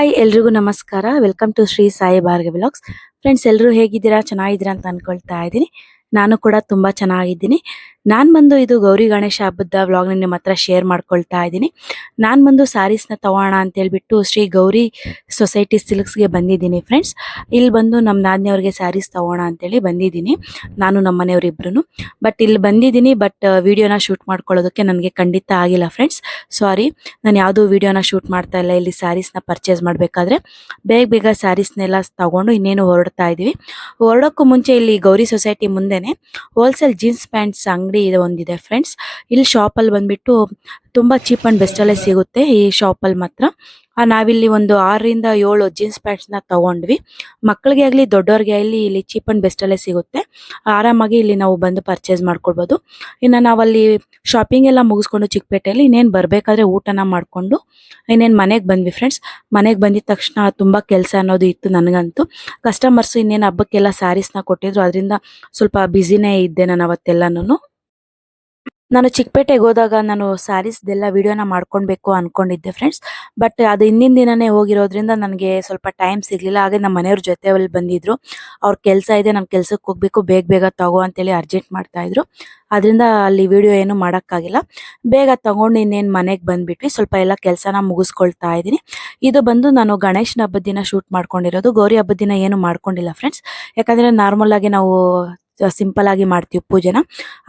Hi ಎಲ್ರಿಗೂ ನಮಸ್ಕಾರ. Welcome to Shri Sai Bhargavi vlogs. Friends, ಎಲ್ಲರೂ ಹೇಗಿದ್ದೀರಾ? ಚೆನ್ನಾಗಿದ್ದೀರಾ ಅಂತ ಅನ್ಕೊಳ್ತಾ ಇದ್ದೀನಿ. ನಾನು ಕೂಡ ತುಂಬಾ ಚೆನ್ನಾಗಿದ್ದೀನಿ. ನಾನು ಬಂದು ಇದು ಗೌರಿ ಗಣೇಶ ಹಬ್ಬದ ವ್ಲಾಗ್ನ ನಿಮ್ಮ ಹತ್ರ ಶೇರ್ ಮಾಡ್ಕೊಳ್ತಾ ಇದ್ದೀನಿ. ನಾನು ಬಂದು ಸ್ಯಾರೀಸ್ನ ತಗೋಣ ಅಂತ ಹೇಳ್ಬಿಟ್ಟು ಶ್ರೀ ಗೌರಿ ಸೊಸೈಟಿ ಸಿಲ್ಕ್ಸ್ಗೆ ಬಂದಿದ್ದೀನಿ ಫ್ರೆಂಡ್ಸ್. ಇಲ್ಲಿ ಬಂದು ನಮ್ಮ ನಾದಿನಿಯವ್ರಿಗೆ ಸ್ಯಾರೀಸ್ ತಗೋಣ ಅಂತೇಳಿ ಬಂದಿದ್ದೀನಿ, ನಾನು ನಮ್ಮ ಮನೆಯವರಿಬ್ರು. ಬಟ್ ಇಲ್ಲಿ ಬಂದಿದ್ದೀನಿ, ಬಟ್ ವಿಡಿಯೋನ ಶೂಟ್ ಮಾಡ್ಕೊಳ್ಳೋದಕ್ಕೆ ನನಗೆ ಖಂಡಿತ ಆಗಿಲ್ಲ ಫ್ರೆಂಡ್ಸ್. ಸಾರಿ, ನಾನು ಯಾವುದೂ ವಿಡಿಯೋನ ಶೂಟ್ ಮಾಡ್ತಾ ಇಲ್ಲ. ಇಲ್ಲಿ ಸ್ಯಾರೀಸ್ನ ಪರ್ಚೇಸ್ ಮಾಡಬೇಕಾದ್ರೆ ಬೇಗ ಬೇಗ ಸ್ಯಾರೀಸ್ನೆಲ್ಲ ತಗೊಂಡು ಇನ್ನೇನು ಹೊರಡ್ತಾ ಇದ್ದೀವಿ. ಹೊರಡೋಕ್ಕೂ ಮುಂಚೆ ಇಲ್ಲಿ ಗೌರಿ ಸೊಸೈಟಿ ಮುಂದೆನೆ ಹೋಲ್ಸೇಲ್ ಜೀನ್ಸ್ ಪ್ಯಾಂಟ್ಸ್ ಅಂಗಡಿ ಒಂದಿದೆ ಫ್ರೆಂಡ್ಸ್. ಇಲ್ಲಿ ಶಾಪಲ್ಲಿ ಬಂದ್ಬಿಟ್ಟು ತುಂಬಾ ಚೀಪ್ ಅಂಡ್ ಬೆಸ್ಟ್ ಅಲ್ಲೇ ಸಿಗುತ್ತೆ ಈ ಶಾಪಲ್ಲಿ ಮಾತ್ರ. ನಾವಿಲ್ಲಿ ಒಂದು 6ರಿಂದ 7 ಜೀನ್ಸ್ ಪ್ಯಾಂಟ್ಸ್ನ ತಗೊಂಡ್ವಿ. ಮಕ್ಕಳಿಗೆ ಆಗಲಿ ದೊಡ್ಡವ್ರಿಗೆ ಆಗಲಿ ಇಲ್ಲಿ ಚೀಪ್ ಅಂಡ್ ಬೆಸ್ಟ್ ಅಲ್ಲೇ ಸಿಗುತ್ತೆ. ಆರಾಮಾಗಿ ಇಲ್ಲಿ ನಾವು ಬಂದು ಪರ್ಚೇಸ್ ಮಾಡ್ಕೊಳ್ಬೋದು. ಇನ್ನು ನಾವಲ್ಲಿ ಶಾಪಿಂಗ್ ಎಲ್ಲ ಮುಗಿಸ್ಕೊಂಡು ಚಿಕ್ಕಪೇಟೆಯಲ್ಲಿ ಇನ್ನೇನು ಬರಬೇಕಾದ್ರೆ ಊಟನ ಮಾಡಿಕೊಂಡು ಇನ್ನೇನು ಮನೆಗೆ ಬಂದ್ವಿ ಫ್ರೆಂಡ್ಸ್. ಮನೆಗೆ ಬಂದಿದ ತಕ್ಷಣ ತುಂಬ ಕೆಲಸ ಅನ್ನೋದು ಇತ್ತು ನನಗಂತೂ. ಕಸ್ಟಮರ್ಸ್ ಇನ್ನೇನು ಹಬ್ಬಕ್ಕೆಲ್ಲ ಸ್ಯಾರೀಸ್ನ ಕೊಟ್ಟಿದ್ರು, ಅದರಿಂದ ಸ್ವಲ್ಪ ಬ್ಯುಸಿನೇ ಇದ್ದೆ ನಾನು ಅವತ್ತೆಲ್ಲನೂ. ನಾನು ಚಿಕ್ಕಪೇಟೆಗೆ ಹೋದಾಗ ನಾನು ಸ್ಯಾರೀಸ್ದೆಲ್ಲ ವಿಡಿಯೋನ ಮಾಡ್ಕೊಳ್ಬೇಕು ಅನ್ಕೊಂಡಿದ್ದೆ ಫ್ರೆಂಡ್ಸ್. ಬಟ್ ಅದು ಹಿಂದಿನ ದಿನನೇ ಹೋಗಿರೋದ್ರಿಂದ ನನಗೆ ಸ್ವಲ್ಪ ಟೈಮ್ ಸಿಗಲಿಲ್ಲ. ಹಾಗೆ ನಮ್ಮ ಮನೆಯವ್ರ ಜೊತೆಯಲ್ಲಿ ಬಂದಿದ್ರು. ಅವ್ರ ಕೆಲಸ ಇದೆ, ನಾನು ಕೆಲಸಕ್ಕೆ ಹೋಗಬೇಕು, ಬೇಗ ಬೇಗ ತಗೋ ಅಂತೇಳಿ ಅರ್ಜೆಂಟ್ ಮಾಡ್ತಾ ಇದ್ರು. ಅದರಿಂದ ಅಲ್ಲಿ ವಿಡಿಯೋ ಏನು ಮಾಡೋಕ್ಕಾಗಿಲ್ಲ. ಬೇಗ ತಗೊಂಡು ಇನ್ನೇನು ಮನೆಗೆ ಬಂದುಬಿಟ್ವಿ. ಸ್ವಲ್ಪ ಎಲ್ಲ ಕೆಲಸನ ಮುಗಿಸ್ಕೊಳ್ತಾ ಇದ್ದೀನಿ. ಇದು ಬಂದು ನಾನು ಗಣೇಶನ ಹಬ್ಬದ ದಿನ ಶೂಟ್ ಮಾಡ್ಕೊಂಡಿರೋದು. ಗೌರಿ ಹಬ್ಬದ ದಿನ ಏನು ಮಾಡ್ಕೊಂಡಿಲ್ಲ ಫ್ರೆಂಡ್ಸ್. ಯಾಕಂದರೆ ನಾರ್ಮಲ್ ಆಗಿ ನಾವು ಸಿಂಪಲ್ ಆಗಿ ಮಾಡ್ತೀವಿ ಪೂಜೆನ.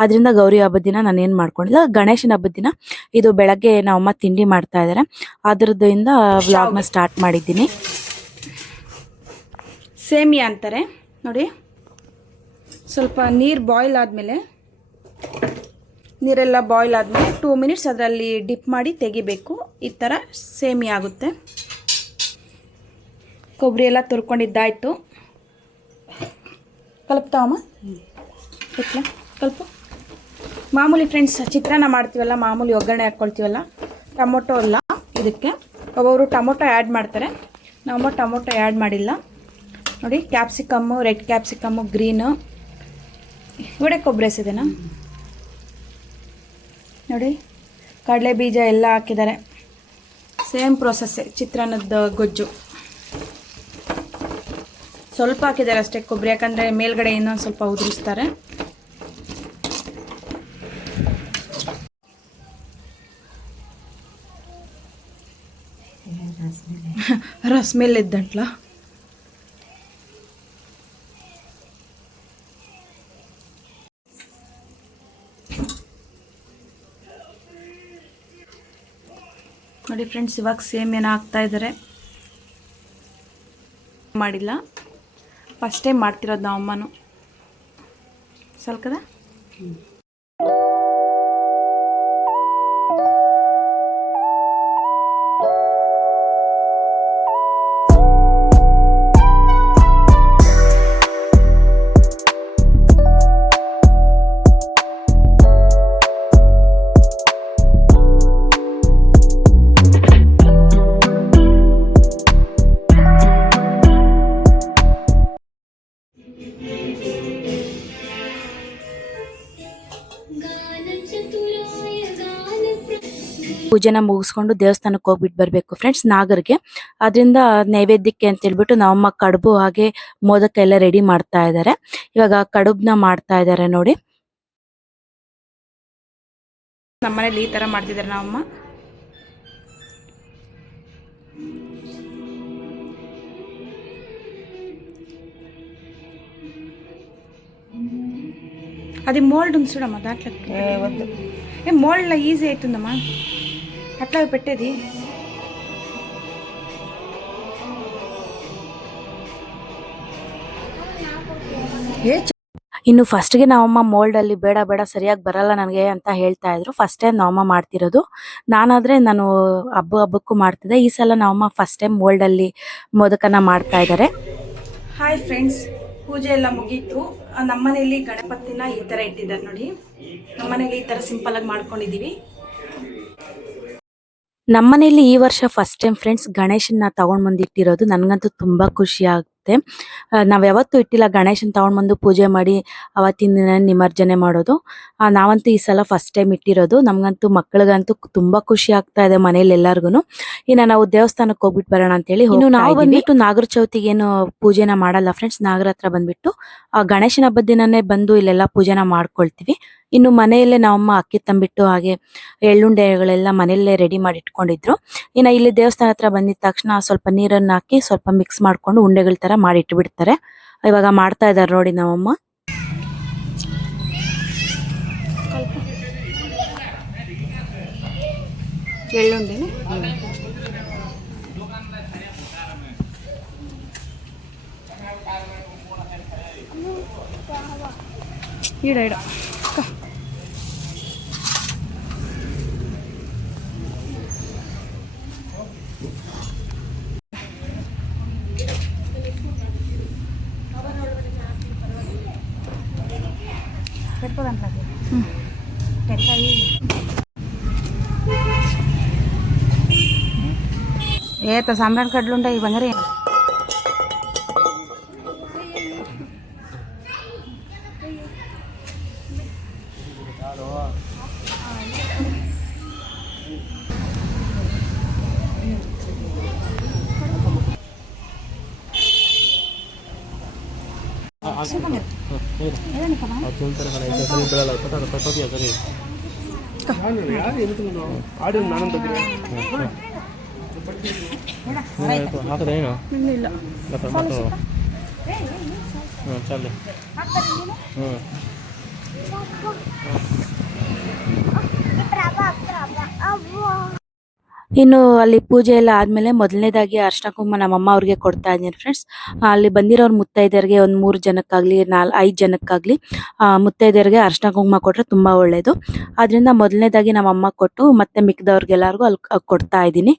ಅದರಿಂದ ಗೌರಿ ಹಬ್ಬದ ದಿನ ನಾನು ಏನು ಮಾಡ್ಕೊಂಡಿಲ್ಲ. ಗಣೇಶನ ಹಬ್ಬದ ದಿನ ಇದು ಬೆಳಗ್ಗೆ ನಮ್ಮಮ್ಮ ತಿಂಡಿ ಮಾಡ್ತಾ ಇದ್ದಾರೆ, ಅದರದಿಂದ ವ್ಲಾಗ್ನ ಸ್ಟಾರ್ಟ್ ಮಾಡಿದ್ದೀನಿ. ಸೇಮಿಯಾ ಅಂತಾರೆ ನೋಡಿ. ಸ್ವಲ್ಪ ನೀರು ಬಾಯ್ಲ್ ಆದಮೇಲೆ, ನೀರೆಲ್ಲ ಬಾಯ್ಲ್ ಆದಮೇಲೆ 2 ಮಿನಿಟ್ಸ್ ಅದರಲ್ಲಿ ಡಿಪ್ ಮಾಡಿ ತೆಗಿಬೇಕು. ಈ ಥರ ಸೇಮಿಯಾ ಆಗುತ್ತೆ. ಕೊಬ್ಬರಿ ಎಲ್ಲ ತುರ್ಕೊಂಡಿದ್ದಾಯಿತು. ಕಲ್ಪ್ತಾವಮ್ಮ ಕಲ್ಪು. ಮಾಮೂಲಿ ಫ್ರೆಂಡ್ಸ್, ಚಿತ್ರಾನ್ನ ಮಾಡ್ತೀವಲ್ಲ, ಮಾಮೂಲಿ ಒಗ್ಗರಣೆ ಹಾಕ್ಕೊಳ್ತೀವಲ್ಲ, ಟೊಮೊಟೊ ಎಲ್ಲ ಇದಕ್ಕೆ. ಒಬ್ಬೊಬ್ಬರು ಟೊಮೊಟೊ ಆ್ಯಡ್ ಮಾಡ್ತಾರೆ, ನಾವು ಟೊಮೊಟೊ ಆ್ಯಡ್ ಮಾಡಿಲ್ಲ ನೋಡಿ. ಕ್ಯಾಪ್ಸಿಕಮ್ಮು, ರೆಡ್ ಕ್ಯಾಪ್ಸಿಕಮ್ಮು, ಗ್ರೀನು, ಇವಡೆ ಕೊಬ್ಬರಿ ಎಸಿದೆನಾ ನೋಡಿ. ಕಡಲೆ ಬೀಜ ಎಲ್ಲ ಹಾಕಿದ್ದಾರೆ. ಸೇಮ್ ಪ್ರೊಸೆಸ್ಸೇ ಚಿತ್ರಾನ್ನದ ಗೊಜ್ಜು. ಸ್ವಲ್ಪ ಹಾಕಿದ್ದಾರೆ ಅಷ್ಟೇ ಕೊಬ್ಬರಿ, ಯಾಕಂದರೆ ಮೇಲ್ಗಡೆ ಇನ್ನೊಂದು ಸ್ವಲ್ಪ ಉದುರಿಸ್ತಾರೆ. ರಸ್ಮೇಲೆ ಇದ್ದಂಟ್ಲ ನೋಡಿ ಫ್ರೆಂಡ್ಸ್. ಇವಾಗ ಸೇಮಿಯಾನ ಹಾಕ್ತಾ ಇದ್ದಾರೆ. ಮಾಡಿಲ್ಲ, ಫಸ್ಟ್ ಟೈಮ್ ಮಾಡ್ತಿರೋದು ನಾವು ಅಮ್ಮನೂ. ಸಲ್ಕದ ಪೂಜೆನ ಮುಗಿಸ್ಕೊಂಡು ದೇವಸ್ಥಾನಕ್ಕೆ ಹೋಗ್ಬಿಟ್ಟು ಬರಬೇಕು ಫ್ರೆಂಡ್ಸ್, ನಾಗರಿಗೆ. ಅದರಿಂದ ನೈವೇದ್ಯಕ್ಕೆ ಅಂತ ಹೇಳ್ಬಿಟ್ಟು ನಮ್ಮಮ್ಮ ಕಡುಬು ಹಾಗೆ ಮೋದಕ ಎಲ್ಲ ರೆಡಿ ಮಾಡ್ತಾ ಇದ್ದಾರೆ. ಇವಾಗ ಕಡುಬನ್ನ ಮಾಡ್ತಾ ಇದ್ದಾರೆ ನೋಡಿ. ನಮ್ಮನೇಲಿ ಈ ತರ ಮಾಡ್ತಿದ್ದಾರೆ ನಮ್ಮಮ್ಮ. అది మోల్డ్ ఉంది చూడమ్మా, దాంట్లోకి వద్దు. మోల్డ్లో ఈజీ అవుతుందమ్మా అట్లా పెట్టేది. ಇನ್ನು ಫಸ್ಟ್ಗೆ ನಮ್ಮಮ್ಮ ಮೋಲ್ಡಲ್ಲಿ ಬೇಡ ಬೇಡ ಸರಿಯಾಗಿ ಬರಲ್ಲ ನನಗೆ ಅಂತ ಹೇಳ್ತಾ ಇದ್ರು. ಫಸ್ಟ್ ಟೈಮ್ ನಮ್ಮಮ್ಮ ಮಾಡ್ತಿರೋದು. ನಾನಾದರೆ ನಾನು ಹಬ್ಬಕ್ಕೂ ಮಾಡ್ತಿದ್ದೆ. ಈ ಸಲ ನಮ್ಮಮ್ಮ ಫಸ್ಟ್ ಟೈಮ್ ಮೋಲ್ಡಲ್ಲಿ ಮೋದಕನ ಮಾಡ್ತಾ ಇದ್ದಾರೆ. ಹಾಯ್ ಫ್ರೆಂಡ್ಸ್, ಪೂಜೆ ಎಲ್ಲ ಮುಗೀತು. ನಮ್ಮನೇಲಿ ಗಣಪತಿನ ಈ ಥರ ಇಟ್ಟಿದ್ದಾರೆ ನೋಡಿ. ನಮ್ಮನೇಲಿ ಈ ಥರ ಸಿಂಪಲ್ ಆಗಿ ಮಾಡ್ಕೊಂಡಿದ್ದೀವಿ. ನಮ್ಮನೇಲಿ ಈ ವರ್ಷ ಫಸ್ಟ್ ಟೈಮ್ ಫ್ರೆಂಡ್ಸ್ ಗಣೇಶನ್ನ ತಗೊಂಡು ಬಂದಿಟ್ಟಿರೋದು. ನನಗಂತೂ ತುಂಬ ಖುಷಿ ಇರುತ್ತೆ. ನಾವು ಯಾವತ್ತೂ ಇಟ್ಟಿಲ್ಲ ಗಣೇಶನ ತಗೊಂಡ್ ಬಂದು ಪೂಜೆ ಮಾಡಿ ಅವತ್ತಿನ ದಿನ ನಿಮಜ್ಜನೆ ಮಾಡೋದು. ನಾವಂತೂ ಈ ಸಲ ಫಸ್ಟ್ ಟೈಮ್ ಇಟ್ಟಿರೋದು. ನಮ್ಗಂತೂ ಮಕ್ಕಳಿಗಂತೂ ತುಂಬಾ ಖುಷಿ ಆಗ್ತಾ ಇದೆ ಮನೇಲಿ ಎಲ್ಲಾರ್ಗುನು. ಇನ್ನ ನಾವು ದೇವಸ್ಥಾನಕ್ಕೆ ಹೋಗ್ಬಿಟ್ಟು ಬರೋಣ ಅಂತ ಹೇಳಿ ಇನ್ನು ನಾವು ಬಂದ್ಬಿಟ್ಟು ನಾಗರ ಚೌತಿಗೆ ಏನು ಪೂಜೆನ ಮಾಡಲ್ಲ ಫ್ರೆಂಡ್ಸ್. ನಾಗರ ಹತ್ರ ಬಂದ್ಬಿಟ್ಟು ಗಣೇಶನ ಹಬ್ಬದ ದಿನನೇ ಬಂದು ಇಲ್ಲೆಲ್ಲ ಪೂಜೆನ ಮಾಡ್ಕೊಳ್ತೀವಿ. ಇನ್ನು ಮನೆಯಲ್ಲೇ ನಮ್ಮಮ್ಮ ಅಕ್ಕಿ ತಂಬಿಟ್ಟು ಹಾಗೆ ಎಳ್ಳುಂಡೆಗಳೆಲ್ಲ ಮನೆಯಲ್ಲೇ ರೆಡಿ ಮಾಡಿ ಇಟ್ಕೊಂಡಿದ್ರು. ಇನ್ನ ಇಲ್ಲಿ ದೇವಸ್ಥಾನ ಹತ್ರ ಬಂದಿದ ತಕ್ಷಣ ಸ್ವಲ್ಪ ನೀರನ್ನ ಹಾಕಿ ಸ್ವಲ್ಪ ಮಿಕ್ಸ್ ಮಾಡ್ಕೊಂಡು ಉಂಡೆಗಳ ತರ ಮಾಡಿ ಇಟ್ಬಿಡ್ತಾರೆ. ಇವಾಗ ಮಾಡ್ತಾ ಇದಾರೆ ನೋಡಿ ನಮ್ಮಮ್ಮ. ಎಳ್ಳುಂಡೆ ಇಡ ಇಡ ಅಕ್ಕ ఏ తో సాంబ్రాన్ కడ్లు ఉంటాయి బంగారే ಇನ್ನು ಅಲ್ಲಿ ಪೂಜೆ ಎಲ್ಲ ಆದ್ಮೇಲೆ ಮೊದಲನೇದಾಗಿ ಅರ್ಶಿನ ಕುಂಕುಮ ನಮ್ಮಮ್ಮ ಅವ್ರಿಗೆ ಕೊಡ್ತಾ ಇದ್ದೀನಿ ಫ್ರೆಂಡ್ಸ್. ಅಲ್ಲಿ ಬಂದಿರೋರ್ ಮುತ್ತೈದೆಯರಿಗೆ ಒಂದ್ 3 ಜನಕ್ಕಾಗ್ಲಿ 5 ಜನಕ್ಕಾಗ್ಲಿ ಮುತ್ತೈದೆಯರಿಗೆ ಅರ್ಶಿನ ಕುಂಕುಮ ಕೊಟ್ರೆ ತುಂಬಾ ಒಳ್ಳೇದು. ಆದ್ರಿಂದ ಮೊದಲನೇದಾಗಿ ನಮ್ಮಮ್ಮ ಕೊಟ್ಟು ಮತ್ತೆ ಮಿಕ್ಕಿದವ್ರಿಗೆಲ್ಲರಿಗೂ ಅಲ್ಲಿ ಕೊಡ್ತಾ ಇದ್ದೀನಿ.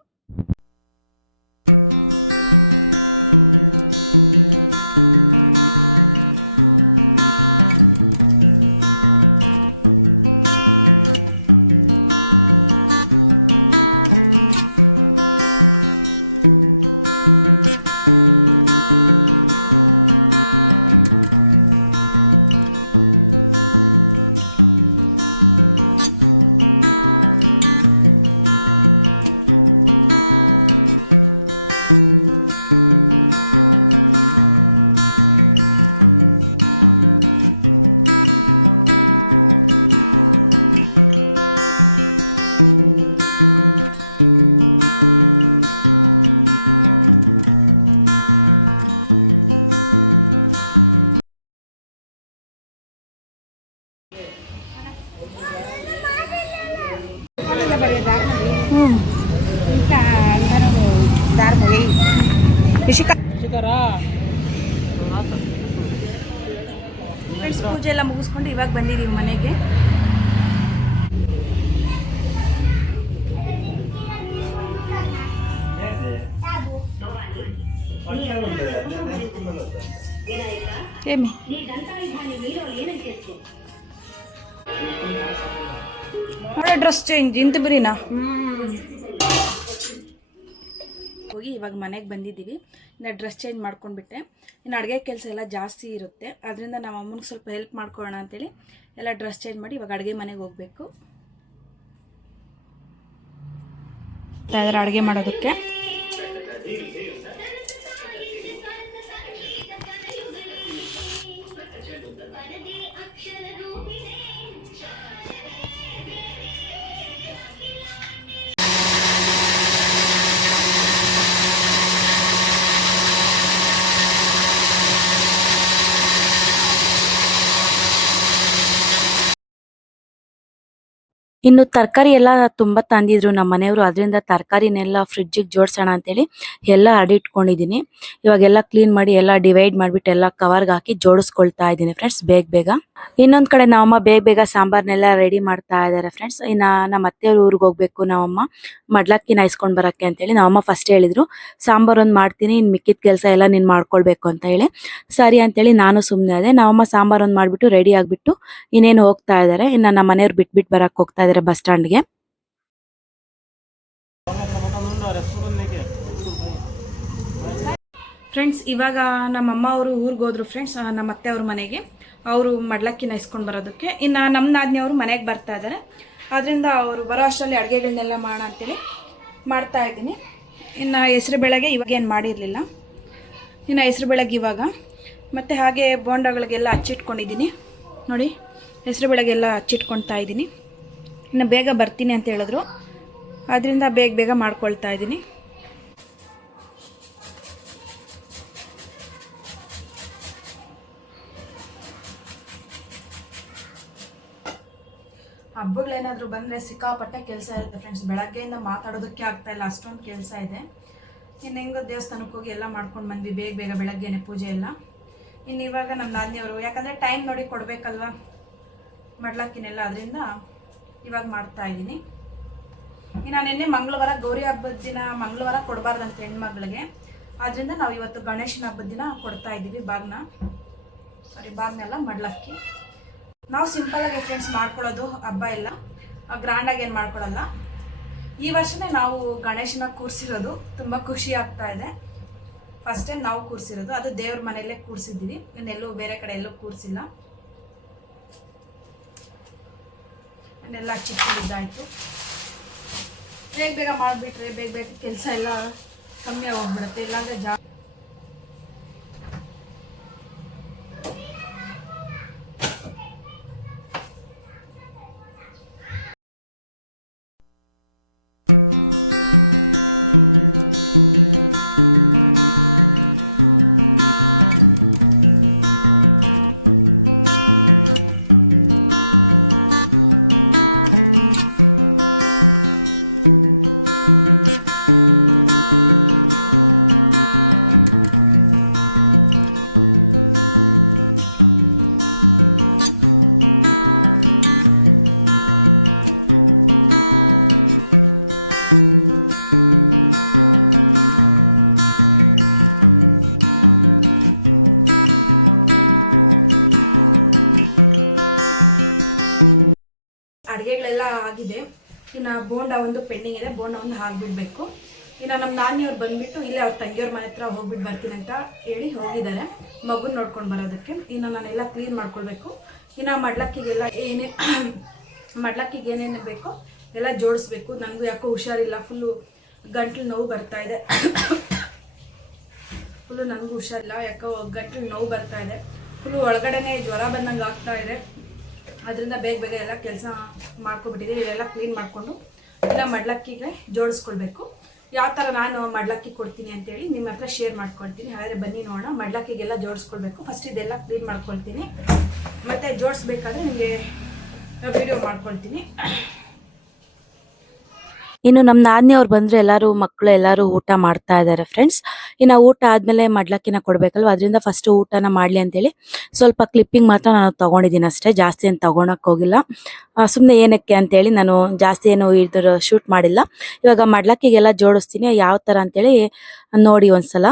ಪೂಜೆ ಎಲ್ಲ ಮುಗಿಸ್ಕೊಂಡು ಇವಾಗ ಬಂದಿದ್ದೀವಿ ಮನೆಗೆ. ಡ್ರೆಸ್ ಚೇಂಜ್ ಇಂತ ಬರೀನಾ ಹೋಗಿ ಇವಾಗ ಮನೆಗೆ ಬಂದಿದ್ದೀವಿ. ಇನ್ನು ಡ್ರೆಸ್ ಚೇಂಜ್ ಮಾಡ್ಕೊಂಡ್ಬಿಟ್ಟೆ. ಇನ್ನು ಅಡುಗೆ ಕೆಲಸ ಎಲ್ಲ ಜಾಸ್ತಿ ಇರುತ್ತೆ, ಅದರಿಂದ ನಮ್ಮ ಅಮ್ಮನಿಗೆ ಸ್ವಲ್ಪ ಹೆಲ್ಪ್ ಮಾಡ್ಕೊಳ್ಳೋಣ ಅಂತೇಳಿ ಎಲ್ಲ ಡ್ರೆಸ್ ಚೇಂಜ್ ಮಾಡಿ ಇವಾಗ ಅಡುಗೆ ಮನೆಗೆ ಹೋಗಬೇಕು. ಅಡುಗೆ ಮಾಡೋದಕ್ಕೆ ಇನ್ನು ತರಕಾರಿ ಎಲ್ಲ ತುಂಬಾ ತಂದಿದ್ರು ನಮ್ಮ ಮನೆಯವರು. ಅದರಿಂದ ತರಕಾರಿನೆಲ್ಲ ಫ್ರಿಡ್ಜಿಗೆ ಜೋಡಿಸೋಣ ಅಂತೇಳಿ ಎಲ್ಲ ಅಡಿಟ್ಕೊಂಡಿದ್ದೀನಿ. ಇವಾಗೆಲ್ಲ ಕ್ಲೀನ್ ಮಾಡಿ ಎಲ್ಲ ಡಿವೈಡ್ ಮಾಡಿಬಿಟ್ಟು ಎಲ್ಲ ಕವರ್ಗೆ ಹಾಕಿ ಜೋಡಿಸ್ಕೊಳ್ತಾ ಇದ್ದೀನಿ ಫ್ರೆಂಡ್ಸ್ ಬೇಗ ಬೇಗ. ಇನ್ನೊಂದ್ ಕಡೆ ನಮ್ಮಮ್ಮ ಬೇಗ ಬೇಗ ಸಾಂಬಾರ್ನೆಲ್ಲ ರೆಡಿ ಮಾಡ್ತಾ ಇದ್ದಾರೆ ಫ್ರೆಂಡ್ಸ್. ಇನ್ನ ನಮ್ಮ ಅತ್ತೆಯವ್ರ ಊರಿಗೆ ಹೋಗ್ಬೇಕು ನಮ್ಮಮ್ಮ ಮಡ್ಲಕ್ಕಿ ನಾಯಿಸ್ಕೊಂಡ್ ಬರಕ್ಕೆ ಅಂತೇಳಿ. ನಮ್ಮಮ್ಮ ಫಸ್ಟ್ ಹೇಳಿದ್ರು ಸಾಂಬಾರ್ ಒಂದ್ ಮಾಡ್ತೀನಿ, ಇನ್ ಮಿಕ್ಕಿದ ಕೆಲಸ ಎಲ್ಲ ನೀನ್ ಮಾಡ್ಕೊಳ್ಬೇಕು ಅಂತ ಹೇಳಿ. ಸರಿ ಅಂತೇಳಿ ನಾನು ಸುಮ್ಮನೆ ಅದೇ. ನಮ್ಮಮ್ಮ ಸಾಂಬಾರ್ ಒಂದ್ ಮಾಡ್ಬಿಟ್ಟು ರೆಡಿ ಆಗ್ಬಿಟ್ಟು ಇನ್ನೇನು ಹೋಗ್ತಾ ಇದಾರೆ. ಇನ್ನ ನಮ್ಮ ಮನೆಯವ್ರು ಬಿಟ್ಬಿಟ್ಟು ಬರಕ್ ಹೋಗ್ತಾ ಇದಾರೆ ಬಸ್ ಸ್ಟ್ಯಾಂಡ್ಗೆ. ಫ್ರೆಂಡ್ಸ್, ಇವಾಗ ನಮ್ಮಮ್ಮ ಅವರು ಊರಿಗೆ ಹೋದ್ರು ಫ್ರೆಂಡ್ಸ್, ನಮ್ಮ ಅತ್ತೆ ಅವ್ರ ಮನೆಗೆ. ಅವರು ಮಡ್ಲಕ್ಕಿನ ಇಸ್ಕೊಂಡು ಬರೋದಕ್ಕೆ. ಇನ್ನು ನಮ್ಮ ನಾದಿನಿ ಅವರು ಮನೆಗೆ ಬರ್ತಾ ಇದ್ದಾರೆ. ಆದ್ದರಿಂದ ಅವರು ಬರೋ ಅಷ್ಟರಲ್ಲಿ ಅಡುಗೆಗಳನ್ನೆಲ್ಲ ಮಾಡೋಣ ಅಂತೇಳಿ ಮಾಡ್ತಾ ಇದ್ದೀನಿ. ಇನ್ನು ಹೆಸ್ರು ಬೇಳೆಗೆ ಇವಾಗ ಏನು ಮಾಡಿರಲಿಲ್ಲ. ಇನ್ನು ಹೆಸ್ರು ಬೇಳೆಗೆ ಇವಾಗ ಮತ್ತು ಹಾಗೆ ಬೋಂಡಗಳಿಗೆಲ್ಲ ಹಚ್ಚಿಟ್ಕೊಂಡಿದ್ದೀನಿ ನೋಡಿ. ಹೆಸ್ರು ಬೇಳೆಗೆಲ್ಲ ಹಚ್ಚಿಟ್ಕೊಳ್ತಾ ಇದ್ದೀನಿ. ಇನ್ನು ಬೇಗ ಬರ್ತೀನಿ ಅಂತ ಹೇಳಿದ್ರು, ಆದ್ದರಿಂದ ಬೇಗ ಬೇಗ ಮಾಡ್ಕೊಳ್ತಾ ಇದ್ದೀನಿ. ಹಬ್ಬಗಳೇನಾದರೂ ಬಂದರೆ ಸಿಕ್ಕಾಪಟ್ಟೆ ಕೆಲಸ ಇರುತ್ತೆ ಫ್ರೆಂಡ್ಸ್. ಬೆಳಗ್ಗೆಯಿಂದ ಮಾತಾಡೋದಕ್ಕೆ ಆಗ್ತಾಯಿಲ್ಲ, ಅಷ್ಟೊಂದು ಕೆಲಸ ಇದೆ. ಇನ್ನು ಹೆಂಗೋ ದೇವಸ್ಥಾನಕ್ಕೆ ಹೋಗಿ ಎಲ್ಲ ಮಾಡ್ಕೊಂಡು ಬಂದ್ವಿ ಬೇಗ ಬೇಗ, ಬೆಳಗ್ಗೆನೆ ಪೂಜೆ ಎಲ್ಲ. ಇನ್ನು ಇವಾಗ ನಮ್ಮ ನಾದಿನಿಯವರು, ಯಾಕಂದರೆ ಟೈಮ್ ನೋಡಿ ಕೊಡಬೇಕಲ್ವ ಮಡ್ಲಕ್ಕಿನೆಲ್ಲ, ಅದರಿಂದ ಇವಾಗ ಮಾಡ್ತಾ ಇದ್ದೀನಿ. ಇನ್ನು ನಿನ್ನೆ ಮಂಗಳವಾರ ಗೌರಿ ಹಬ್ಬದ ದಿನ ಮಂಗಳವಾರ ಕೊಡಬಾರ್ದಂತ ಹೆಣ್ಮಗಳಿಗೆ, ಆದ್ದರಿಂದ ನಾವು ಇವತ್ತು ಗಣೇಶನ ಹಬ್ಬದ ದಿನ ಕೊಡ್ತಾ ಇದ್ದೀವಿ ಬಾಗ್ನೆಲ್ಲ ಮಡ್ಲಕ್ಕಿ. ನಾವು ಸಿಂಪಲಾಗಿ ಫ್ರೆಂಡ್ಸ್ ಮಾಡ್ಕೊಳ್ಳೋದು, ಹಬ್ಬ ಎಲ್ಲ ಗ್ರ್ಯಾಂಡಾಗಿ ಏನು ಮಾಡ್ಕೊಳ್ಳಲ್ಲ. ಈ ವರ್ಷನೇ ನಾವು ಗಣೇಶನ ಕೂರಿಸಿರೋದು, ತುಂಬ ಖುಷಿ ಆಗ್ತಾ ಇದೆ. ಫಸ್ಟ್ ಟೈಮ್ ನಾವು ಕೂರಿಸಿರೋದು, ಅದು ದೇವ್ರ ಮನೆಯಲ್ಲೇ ಕೂರಿಸಿದ್ದೀವಿ, ಇನ್ನೆಲ್ಲೂ ಬೇರೆ ಕಡೆ ಎಲ್ಲೂ ಕೂರಿಸಿಲ್ಲ. ಇನ್ನೆಲ್ಲ ಚಿಕ್ಕದಾಯಿತು. ಬೇಗ ಬೇಗ ಮಾಡಿಬಿಟ್ರೆ ಬೇಗ ಬೇಗ ಕೆಲಸ ಎಲ್ಲ ಕಮ್ಮಿ ಆಗೋಗ್ಬಿಡುತ್ತೆ, ಇಲ್ಲಾಂದರೆ ಅಡುಗೆಗಳೆಲ್ಲ ಆಗಿದೆ. ಇನ್ನು ಬೋಂಡ ಒಂದು ಪೆಂಡಿಂಗ್ ಇದೆ, ಬೋಂಡ ಒಂದು ಹಾಕ್ಬಿಡ್ಬೇಕು. ಇನ್ನು ನಮ್ಮ ನಾನಿಯವ್ರು ಬಂದುಬಿಟ್ಟು ಇಲ್ಲೇ ಅವ್ರ ತಂಗಿಯವ್ರ ಮನೆ ಹತ್ರ ಹೋಗ್ಬಿಟ್ಟು ಬರ್ತೀನಿ ಅಂತ ಹೇಳಿ ಹೋಗಿದ್ದಾರೆ, ಮಗುನ ನೋಡ್ಕೊಂಡು ಬರೋದಕ್ಕೆ. ಇನ್ನು ನಾನೆಲ್ಲ ಕ್ಲೀನ್ ಮಾಡ್ಕೊಳ್ಬೇಕು. ಇನ್ನು ಮಡ್ಲಕ್ಕಿಗೆಲ್ಲ ಮಡ್ಲಕ್ಕಿಗೆ ಏನೇನು ಬೇಕೋ ಎಲ್ಲ ಜೋಡಿಸ್ಬೇಕು. ನನಗೂ ಯಾಕೋ ಹುಷಾರಿಲ್ಲ, ಫುಲ್ಲು ಗಂಟ್ಲು ನೋವು ಬರ್ತಾಯಿದೆ. ನನಗೂ ಹುಷಾರಿಲ್ಲ, ಯಾಕೋ ಗಂಟ್ಲು ನೋವು ಬರ್ತಾಯಿದೆ. ಫುಲ್ಲು ಒಳಗಡೆನೇ ಜ್ವರ ಬಂದಂಗೆ ಆಗ್ತಾಯಿದೆ. ಅದರಿಂದ ಬೇಗ ಬೇಗ ಎಲ್ಲ ಕೆಲಸ ಮಾಡ್ಕೊಬಿಟ್ಟಿದ್ದೀವಿ. ಇಲ್ಲೆಲ್ಲ ಕ್ಲೀನ್ ಮಾಡಿಕೊಂಡು ಇಲ್ಲ ಮಡ್ಲಕ್ಕಿಗೆ ಜೋಡಿಸ್ಕೊಳ್ಬೇಕು. ಯಾವ ಥರ ನಾನು ಮಡ್ಲಕ್ಕಿ ಕೊಡ್ತೀನಿ ಅಂತೇಳಿ ನಿಮ್ಮ ಹತ್ರ ಶೇರ್ ಮಾಡ್ಕೊಳ್ತೀನಿ. ಹಾಗಾದರೆ ಬನ್ನಿ ನೋಡೋಣ. ಮಡ್ಲಕ್ಕಿಗೆಲ್ಲ ಜೋಡಿಸ್ಕೊಳ್ಬೇಕು. ಫಸ್ಟ್ ಇದೆಲ್ಲ ಕ್ಲೀನ್ ಮಾಡ್ಕೊಳ್ತೀನಿ, ಮತ್ತು ಜೋಡಿಸ್ಬೇಕಾದ್ರೆ ನಿಮಗೆ ವಿಡಿಯೋ ಮಾಡ್ಕೊಳ್ತೀನಿ. ಇನ್ನು ನಮ್ಮ ನಾದಿನಿ ಅವ್ರು ಬಂದರೆ ಎಲ್ಲರೂ ಮಕ್ಕಳು ಎಲ್ಲರೂ ಊಟ ಮಾಡ್ತಾ ಇದ್ದಾರೆ ಫ್ರೆಂಡ್ಸ್. ಇನ್ನು ಊಟ ಆದಮೇಲೆ ಮಡ್ಲಕ್ಕಿನ ಕೊಡಬೇಕಲ್ವ, ಅದರಿಂದ ಫಸ್ಟ್ ಊಟನ ಮಾಡಲಿ ಅಂತೇಳಿ ಸ್ವಲ್ಪ ಕ್ಲಿಪ್ಪಿಂಗ್ ಮಾತ್ರ ನಾನು ತೊಗೊಂಡಿದ್ದೀನಿ ಅಷ್ಟೇ, ಜಾಸ್ತಿ ಏನು ತೊಗೊಳಕ್ಕೆ ಹೋಗಿಲ್ಲ. ಸುಮ್ಮನೆ ಏನಕ್ಕೆ ಅಂತೇಳಿ ನಾನು ಜಾಸ್ತಿ ಏನು ಇದ್ರ ಶೂಟ್ ಮಾಡಿಲ್ಲ. ಇವಾಗ ಮಡ್ಲಕ್ಕಿಗೆಲ್ಲ ಜೋಡಿಸ್ತೀನಿ, ಯಾವ ಥರ ಅಂತೇಳಿ ನೋಡಿ ಒಂದ್ಸಲ.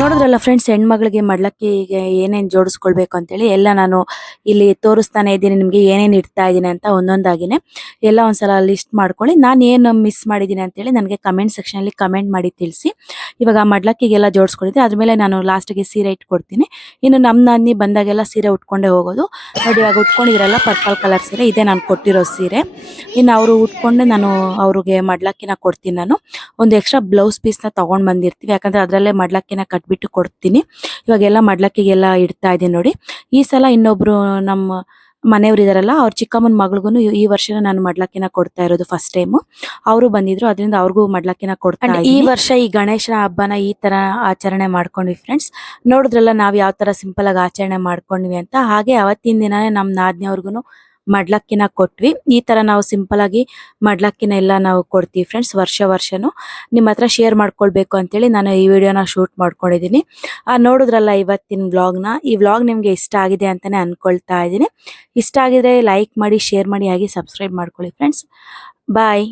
ನೋಡಿದ್ರಲ್ಲ ಫ್ರೆಂಡ್ಸ್, ಹೆಣ್ಮಗಳಿಗೆ ಮಡ್ಲಕ್ಕಿಗೆ ಏನೇನು ಜೋಡಿಸ್ಕೊಳ್ಬೇಕು ಅಂತೇಳಿ ಎಲ್ಲ ನಾನು ಇಲ್ಲಿ ತೋರಿಸ್ತಾನೆ ಇದ್ದೀನಿ ನಿಮಗೆ, ಏನೇನು ಇಡ್ತಾ ಇದ್ದೀನಿ ಅಂತ ಒಂದೊಂದಾಗಿನೇ ಎಲ್ಲ ಒಂದ್ಸಲ ಲಿಸ್ಟ್ ಮಾಡ್ಕೊಳ್ಳಿ. ನಾನು ಏನು ಮಿಸ್ ಮಾಡಿದ್ದೀನಿ ಅಂತೇಳಿ ನನಗೆ ಕಮೆಂಟ್ ಸೆಕ್ಷನಲ್ಲಿ ಕಮೆಂಟ್ ಮಾಡಿ ತಿಳಿಸಿ. ಇವಾಗ ಮಡ್ಲಕ್ಕಿಗೆಲ್ಲ ಜೋಡಿಸ್ಕೊಂಡಿದ್ದೆ, ಅದ್ರ ಮೇಲೆ ನಾನು ಲಾಸ್ಟಿಗೆ ಸೀರೆ ಇಟ್ಕೊಡ್ತೀನಿ. ಇನ್ನು ನಮ್ಮ ನಾದಿನಿ ಬಂದಾಗೆಲ್ಲ ಸೀರೆ ಉಟ್ಕೊಂಡೇ ಹೋಗೋದು ನೋಡಿ. ಇವಾಗ ಉಟ್ಕೊಂಡಿರಲ್ಲ ಪರ್ಪಲ್ ಕಲರ್ ಸೀರೆ, ಇದೇ ನಾನು ಕೊಟ್ಟಿರೋ ಸೀರೆ. ಇನ್ನು ಅವರು ಉಟ್ಕೊಂಡೆ ನಾನು ಅವ್ರಿಗೆ ಮಡ್ಲಕ್ಕಿನ ಕೊಡ್ತೀನಿ. ನಾನು ಒಂದು ಎಕ್ಸ್ಟ್ರಾ ಬ್ಲೌಸ್ ಪೀಸ್ನ ತೊಗೊಂಡು ಬಂದಿರ್ತೀವಿ, ಯಾಕಂದರೆ ಅದರಲ್ಲೇ ಮಡ್ಲಕ್ಕಿನ ಕಟ್ಬಿಟ್ಟು ಕೊಡ್ತೀನಿ. ಇವಾಗೆಲ್ಲ ಮಡ್ಲಕ್ಕಿಗೆಲ್ಲ ಇಡ್ತಾ ಇದ್ದೀನಿ ನೋಡಿ. ಈ ಸಲ ಇನ್ನೊಬ್ರು ನಮ್ಮ ಮನೆಯವ್ರು ಇದಾರಲ್ಲ ಅವ್ರ ಚಿಕ್ಕಮ್ಮನ ಮಗಳಿಗೂ ಈ ವರ್ಷ ನಾನು ಮಡ್ಲಕ್ಕಿನ ಕೊಡ್ತಾ ಇರೋದು ಫಸ್ಟ್ ಟೈಮ್. ಅವರು ಬಂದಿದ್ರು, ಅದರಿಂದ ಅವ್ರಿಗೂ ಮಡ್ಲಕ್ಕಿನ ಕೊಡ್ತಾ ಇದ್ದೀನಿ. ಈ ವರ್ಷ ಈ ಗಣೇಶನ ಹಬ್ಬನ ಈ ತರ ಆಚರಣೆ ಮಾಡ್ಕೊಂಡ್ವಿ ಫ್ರೆಂಡ್ಸ್. ನೋಡಿದ್ರಲ್ಲ ನಾವ್ ಯಾವ ತರ ಸಿಂಪಲ್ ಆಗಿ ಆಚರಣೆ ಮಾಡ್ಕೊಂಡ್ವಿ ಅಂತ. ಹಾಗೆ ಅವತ್ತಿನ ದಿನಾನೇ ನಮ್ ನಾದ್ನಿಯವ್ರಿಗೂ ಮಡ್ಲಕ್ಕಿನ ಕೊಟ್ವಿ. ಈ ತರ ನಾವು ಸಿಂಪಲ್ ಆಗಿ ಮಡ್ಲಕ್ಕಿನ ಎಲ್ಲ ನಾವು ಕೊಡ್ತೀವಿ ಫ್ರೆಂಡ್ಸ್. ವರ್ಷನೂ ನಿಮ್ಮ ಹತ್ರ ಶೇರ್ ಮಾಡ್ಕೊಳ್ಬೇಕು ಅಂತೇಳಿ ನಾನು ಈ ವಿಡಿಯೋನ ಶೂಟ್ ಮಾಡ್ಕೊಂಡಿದ್ದೀನಿ. ನೋಡಿದ್ರಲ್ಲ ಇವತ್ತಿನ ವ್ಲಾಗ್ನ. ಈ ವ್ಲಾಗ್ ನಿಮ್ಗೆ ಇಷ್ಟ ಆಗಿದೆ ಅಂತಾನೆ ಅನ್ಕೊಳ್ತಾ ಇದ್ದೀನಿ. ಇಷ್ಟ ಆಗಿದ್ರೆ ಲೈಕ್ ಮಾಡಿ, ಶೇರ್ ಮಾಡಿ, ಹಾಗೆ ಸಬ್ಸ್ಕ್ರೈಬ್ ಮಾಡ್ಕೊಳ್ಳಿ ಫ್ರೆಂಡ್ಸ್. ಬಾಯ್.